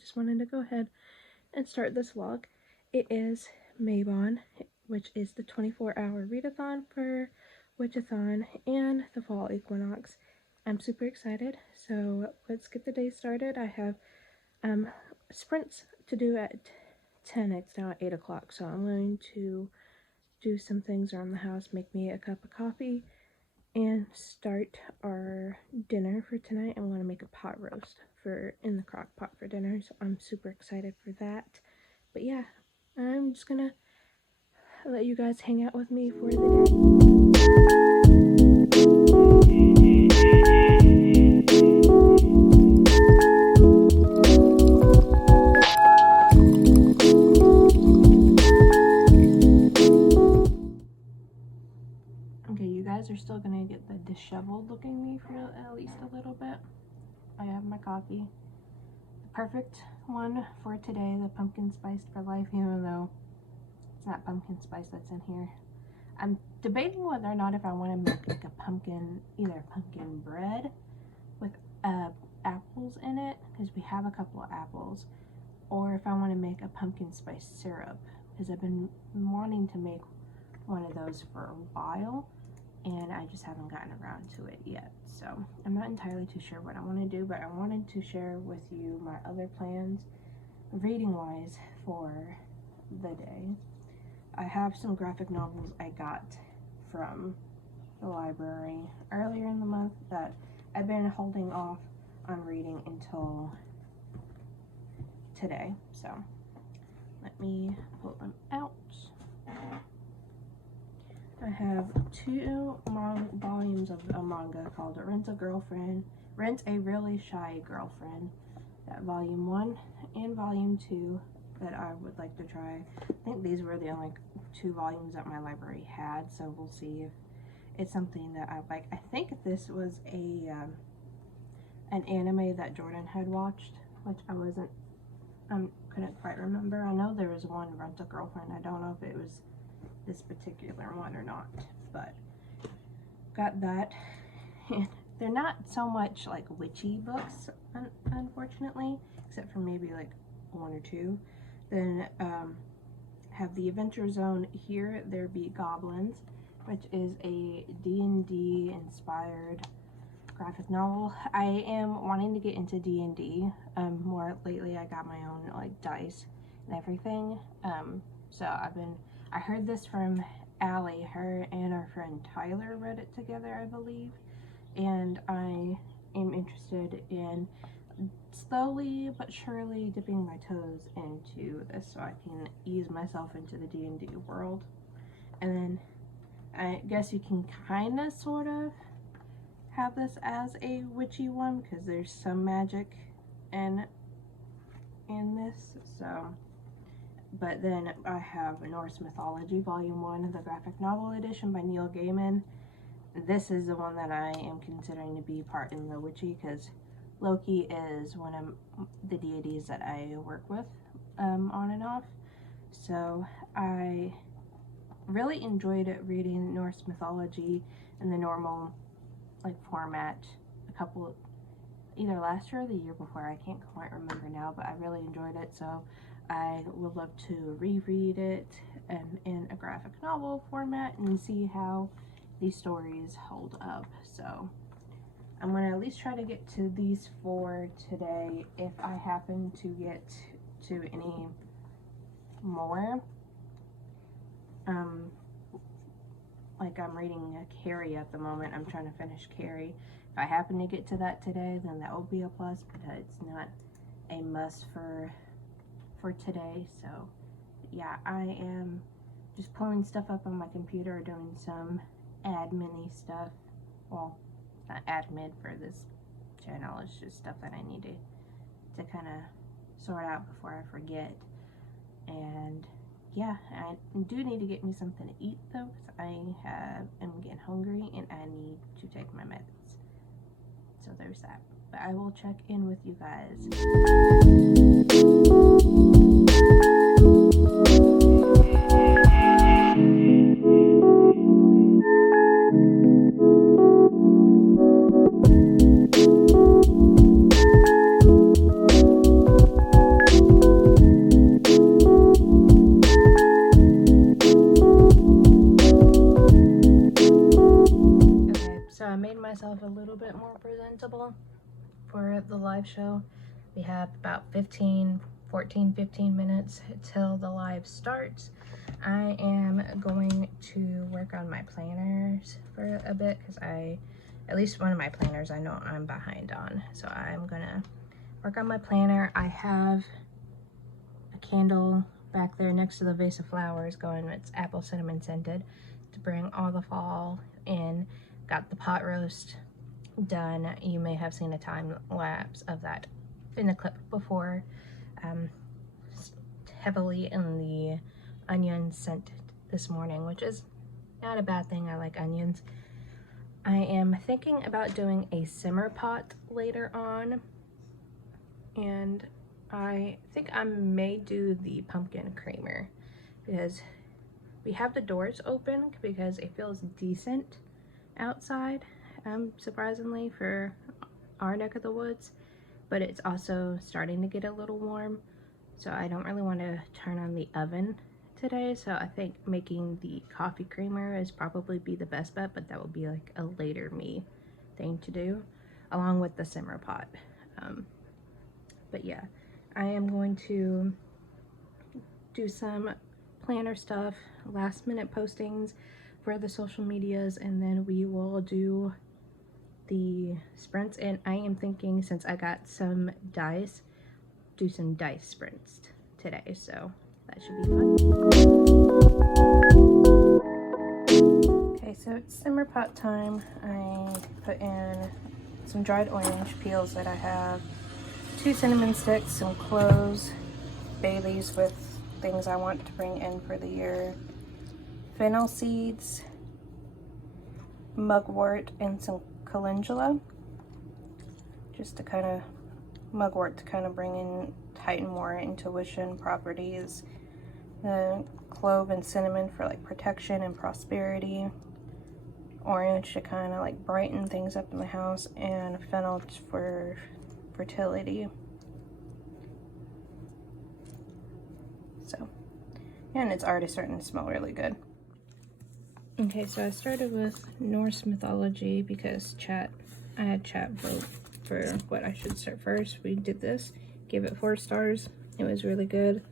just wanted to go ahead and start this vlog. It is Mabon, which is the 24-hour readathon for Witchathon and the fall equinox. I'm super excited, so let's get the day started. I have sprints to do at 10. It's now at 8 o'clock, so I'm going to do some things around the house, make me a cup of coffee, and start our dinner for tonight. I want to make a pot roast in the crock pot for dinner, so I'm super excited for that. But yeah, I'm just gonna let you guys hang out with me for the day. Okay, you guys are still gonna get the disheveled looking me for at least a little bit. I have my coffee. The perfect one for today, the pumpkin spiced for life, even though it's not pumpkin spice that's in here. I'm debating whether or not if I want to make like a pumpkin, either pumpkin bread with apples in it, because we have a couple of apples, or if I want to make a pumpkin spice syrup, because I've been wanting to make one of those for a while and I just haven't gotten around to it yet. So I'm not entirely too sure what I want to do, but I wanted to share with you my other plans reading wise for the day. I have some graphic novels I got from the library earlier in the month that I've been holding off on reading until today. So let me pull them out. I have 2 volumes of a manga called Rent a Really Shy Girlfriend. That volume 1 and volume 2 that I would like to try. I think these were the only 2 volumes that my library had, so we'll see if it's something that I like. I think this was an anime that Jordan had watched, which I couldn't quite remember. I know there was one, Rent a Girlfriend. I don't know if it was this particular one or not, but got that. And they're not so much like witchy books, unfortunately, except for maybe like 1 or 2. Then have the Adventure Zone Here There Be Goblins, which is a D&D inspired graphic novel. I am wanting to get into D&D more lately. I got my own like dice and everything, so I heard this from Allie. Her and our friend Tyler read it together, I believe, and I am interested in slowly but surely dipping my toes into this so I can ease myself into the D&D world. And then I guess you can kind of sort of have this as a witchy one because there's some magic in this. So, but then I have Norse Mythology Volume 1, the graphic novel edition by Neil Gaiman. This is the one that I am considering to be part in the witchy, because Loki is one of the deities that I work with on and off. So I really enjoyed reading Norse mythology in the normal like format either last year or the year before. I can't quite remember now, but I really enjoyed it, so I would love to reread it in a graphic novel format and see how these stories hold up. So I'm going to at least try to get to these 4 today. If I happen to get to any more, like I'm reading Carrie at the moment. I'm trying to finish Carrie. If I happen to get to that today, then that will be a plus, but it's not a must for today. So yeah, I am just pulling stuff up on my computer, doing some admin-y stuff. Well, not admin for this channel, it's just stuff that I need to kind of sort out before I forget. And yeah, I do need to get me something to eat though, because I am getting hungry and I need to take my meds. So there's that. But I will check in with you guys. myself a little bit more presentable for the live show. We have about 15 minutes till the live starts. I am going to work on my planners for a bit because at least one of my planners I know I'm behind on. So I'm gonna work on my planner. I have a candle back there next to the vase of flowers going, it's apple cinnamon scented, to bring all the fall in. Got the pot roast done. You may have seen a time lapse of that in the clip before. Heavily in the onion scent this morning, which is not a bad thing. I like onions. I am thinking about doing a simmer pot later on, and I think I may do the pumpkin creamer because we have the doors open because it feels decent outside, surprisingly for our neck of the woods, but it's also starting to get a little warm, so I don't really want to turn on the oven today. So I think making the coffee creamer is probably be the best bet, but that will be like a later me thing to do along with the simmer pot. But yeah, I am going to do some planner stuff, last minute postings for the social medias, and then we will do the sprints. And I am thinking, since I got some dice, do some dice sprints today, so that should be fun. Okay, so it's simmer pot time. I put in some dried orange peels that I have, 2 cinnamon sticks, some cloves, bay leaves with things I want to bring in for the year, fennel seeds, mugwort, and some calendula, just to kind of, mugwort to kind of bring in, heighten more intuition properties, the clove and cinnamon for like protection and prosperity, orange to kind of like brighten things up in the house, and fennel for fertility. So yeah, and it's already starting to smell really good. Okay, so I started with Norse mythology because I had chat vote for what I should start first. We did this, gave it 4 stars. It was really good.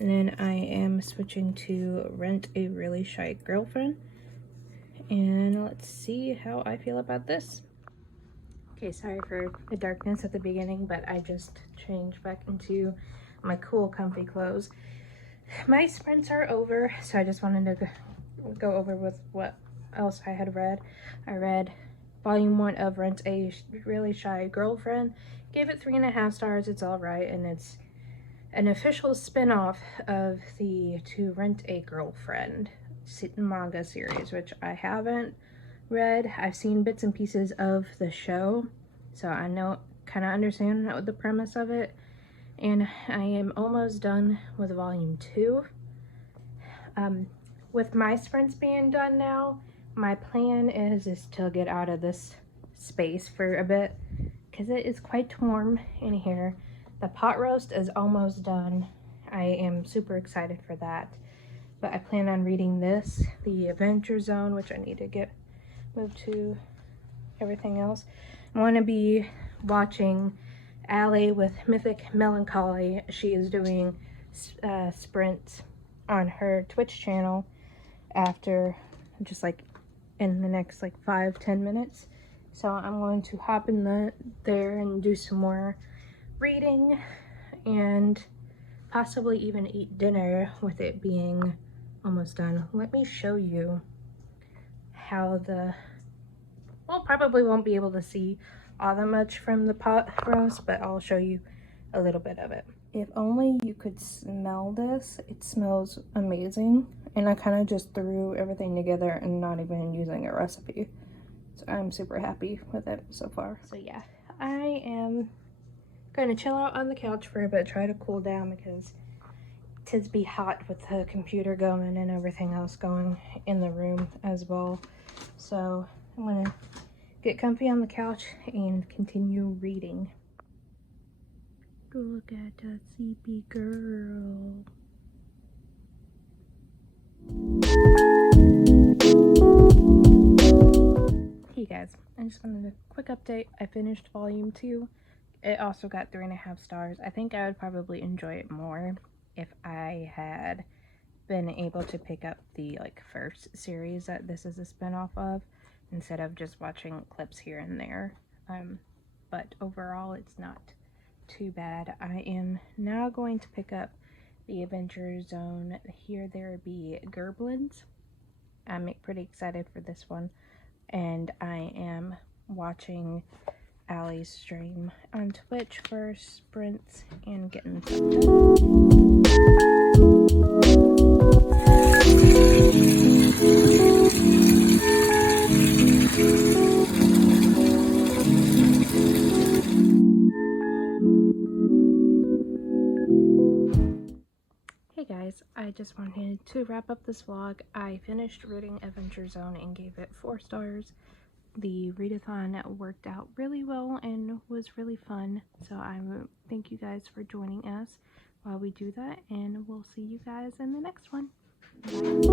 And then I am switching to Rent a Really Shy Girlfriend. And let's see how I feel about this. Okay, sorry for the darkness at the beginning, but I just changed back into my cool, comfy clothes. My sprints are over, so I just wanted to go over with what else I had read. I read volume 1 of Rent a Really Shy Girlfriend. Gave it 3.5 stars. It's all right, and it's an official spin-off of the To Rent a Girlfriend manga series, which I haven't read. I've seen bits and pieces of the show, so I know, kind of understand the premise of it, and I am almost done with volume 2. With my sprints being done now, my plan is to get out of this space for a bit because it is quite warm in here. The pot roast is almost done. I am super excited for that, but I plan on reading this, the Adventure Zone, which I need to get moved to everything else. I want to be watching Allie with Mythic Melancholy. She is doing sprints on her Twitch channel after, just like in the next like 5-10 minutes. So I'm going to hop in there and do some more reading and possibly even eat dinner with it being almost done. Let me show you how well, probably won't be able to see all that much from the pot roast, but I'll show you a little bit of it. If only you could smell this. It smells amazing, and I kind of just threw everything together and not even using a recipe. So I'm super happy with it so far. So yeah, I am going to chill out on the couch for a bit, try to cool down because tis be hot with the computer going and everything else going in the room as well. So I'm going to get comfy on the couch and continue reading. Look at that sleepy girl. Hey guys, I just wanted a quick update. I finished volume 2. It also got 3.5 stars. I think I would probably enjoy it more if I had been able to pick up the first series that this is a spin-off of, instead of just watching clips here and there. But overall, it's not too bad. I am now going to pick up the Adventure Zone Here There Be Gerblins. I'm pretty excited for this one, and I am watching Allie's stream on Twitch for sprints and getting stuff done. Hey guys, I just wanted to wrap up this vlog. I finished reading Adventure Zone and gave it 4 stars. The readathon worked out really well and was really fun, so I thank you guys for joining us while we do that, and we'll see you guys in the next one. Bye.